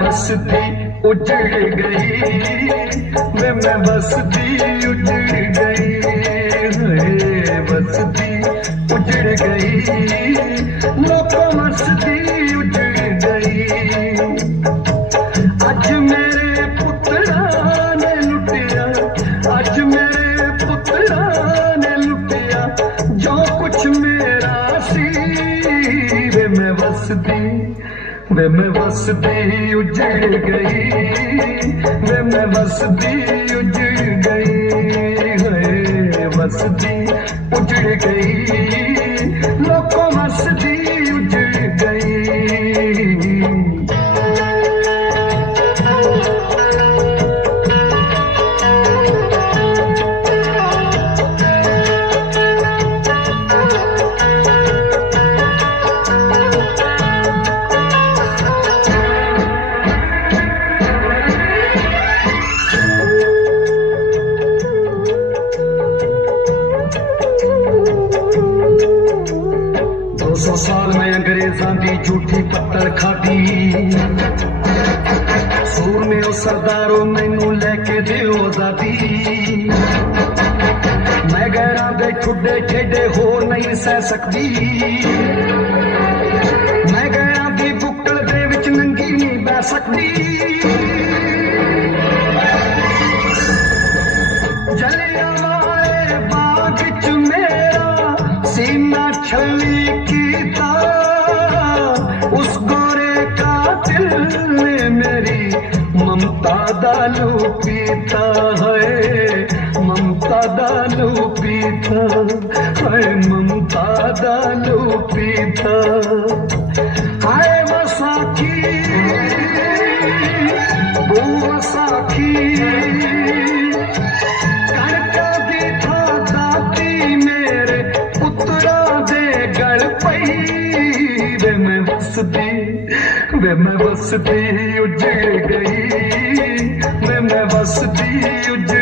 बसती उजड़ गई, मैं मैं बसती उजड़ गई बसती उजड़ गई, लोग बसती उजड़ गई। आज मेरे मैं बस दी उजड़ गई, मैं बस दी उजड़ गई हम बस दी उजड़ गई। ਝੂਠੀ ਪੱਤਲ ਖਾਦੀ ਸੂਰਮਿਓ ਸਰਦਾਰੋ, ਮੈਨੂੰ ਲੈ ਕੇ ਦਿਓ ਆਜ਼ਾਦੀ। ਮੈਂ ਗੈਰਾਂ ਦੇ ਠੁੱਡੇ ਠੇਡੇ ਹੋਰ ਨਹੀਂ ਸਹਿ ਸਕਦੀ। पीता है, ममता दारू पीता है, ममता दारू पीता हाय वसाखी वो वसाखी मैं बसती वे मैं बसती उजड़ गई। में बसती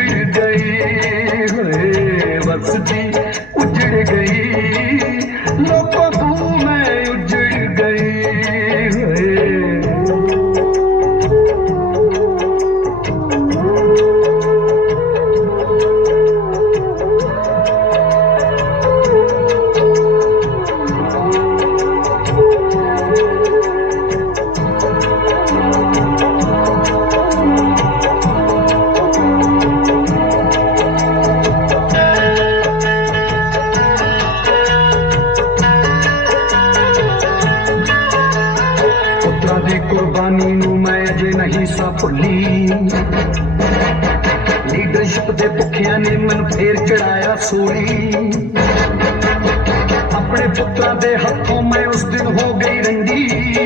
ਕੁਰਬਾਨੀ ਨੂੰ ਮੈਂ ਅਜੇ ਨਹੀਂ ਸਾ ਭੁੱਲੀ। ਲੀਡਰਸ਼ਿਪ ਦੇ ਭੁੱਖਿਆਂ ਨੇ ਮਨ ਫੇਰ ਚੜਾਇਆ ਸੂਲੀ। ਆਪਣੇ ਪੁੱਤਰਾਂ ਦੇ ਹੱਥੋਂ ਮੈਂ ਉਸ ਦਿਨ ਹੋ ਗਈ ਰੰਗੀ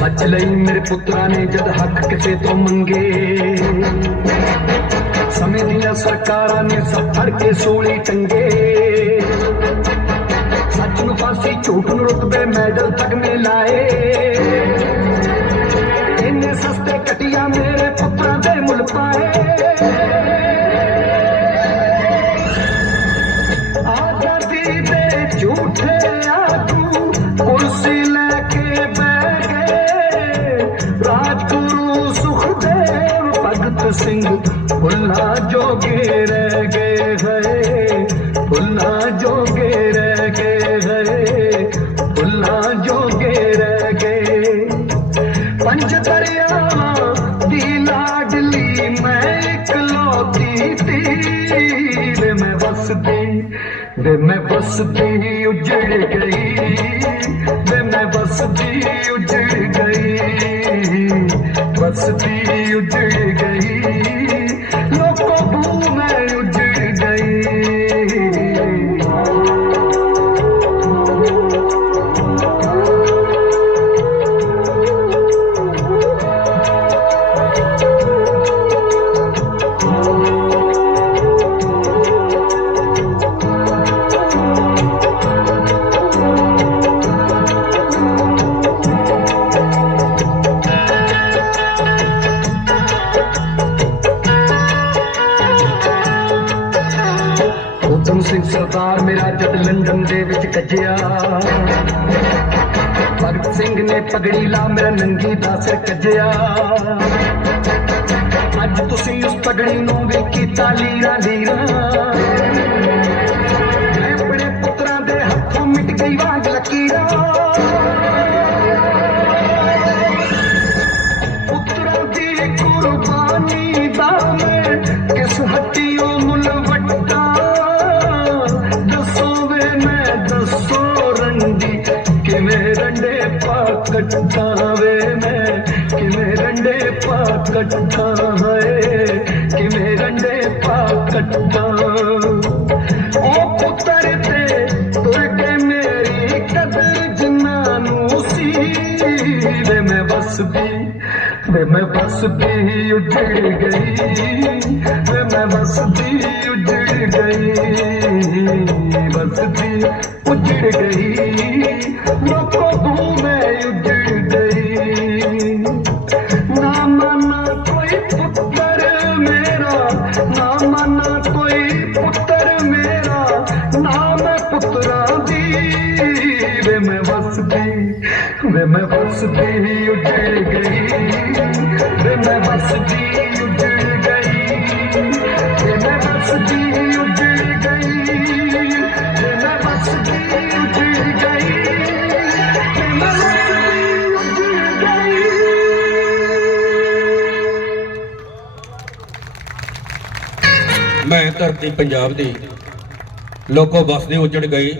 ਸੱਚ ਲਈ ਮੇਰੇ ਪੁੱਤਰਾਂ ਨੇ ਜਦ ਹੱਕ ਕਿਸੇ ਤੋਂ ਮੰਗੇ। ਸਮੇਂ ਦੀਆਂ ਸਰਕਾਰਾਂ ਨੇ ਸਭ ਫੜ ਕੇ ਸੋਲੀ ਟੰਗੇ। ਸੱਚ ਨੂੰ ਫਾਸੀ ਝੂਠ ਨੂੰ ਰੁਤਬੇ ਮੈਡਲ ਤੱਕ ਤਗਮੇ ਲਾਏ। सिंह भुल्ला जोगे रह गए गए भुल्ला जोगे रह गए गए भुल्ला जोगे रह गए। पंच दरिया दी लाडली मैं इकलौती थी वे मैं बसती मैं बसती ਸਰਦਾਰ ਮੇਰਾ ਜਦ ਲੰਡਨ ਦੇ ਵਿੱਚ ਕੱਜਿਆ। ਭਗਤ ਸਿੰਘ ਨੇ ਪਗੜੀ ਲਾ ਮੇਰਾ ਨੰਗੀ ਦਾ ਸਿਰ ਕੱਜਿਆ। ਅੱਜ ਤੁਸੀਂ ਉਸ ਪਗੜੀ ਨੂੰ ਵੀ ਕੀਤਾ ਲੀਰਾ ਲੀਰਾ। ਮੈਂ ਆਪਣੇ ਪੁੱਤਰਾਂ ਦੇ ਹੱਥੋਂ ਮਿਟ ਗਈ ਵਾਂਗ ਲਕੀਰਾਂ। कट्टा वे मैं कि मैं रंडे पा कट्टा है कि मैं रंडे पा कट्टा ओ पुत्र ते तुरटे मेरी कदर जनानू सी। वे मैं बस भी, वे मैं बस भी उजड़ गई। वे मैं बस भी उजड़ गई, बस भी उजड़ गई। में बसती वे मैं बसती ही उजड़ गई वे मैं बसती उजड़ गई वे मैं बसती ही उजड़ गई वे मैं बसती उजड़ गई वे मैं बसती उजड़ गई मैं धरती पंजाब ਦੀ ਲੋਕੋ ਬਸਦੇ ਉਜੜ ਗਏ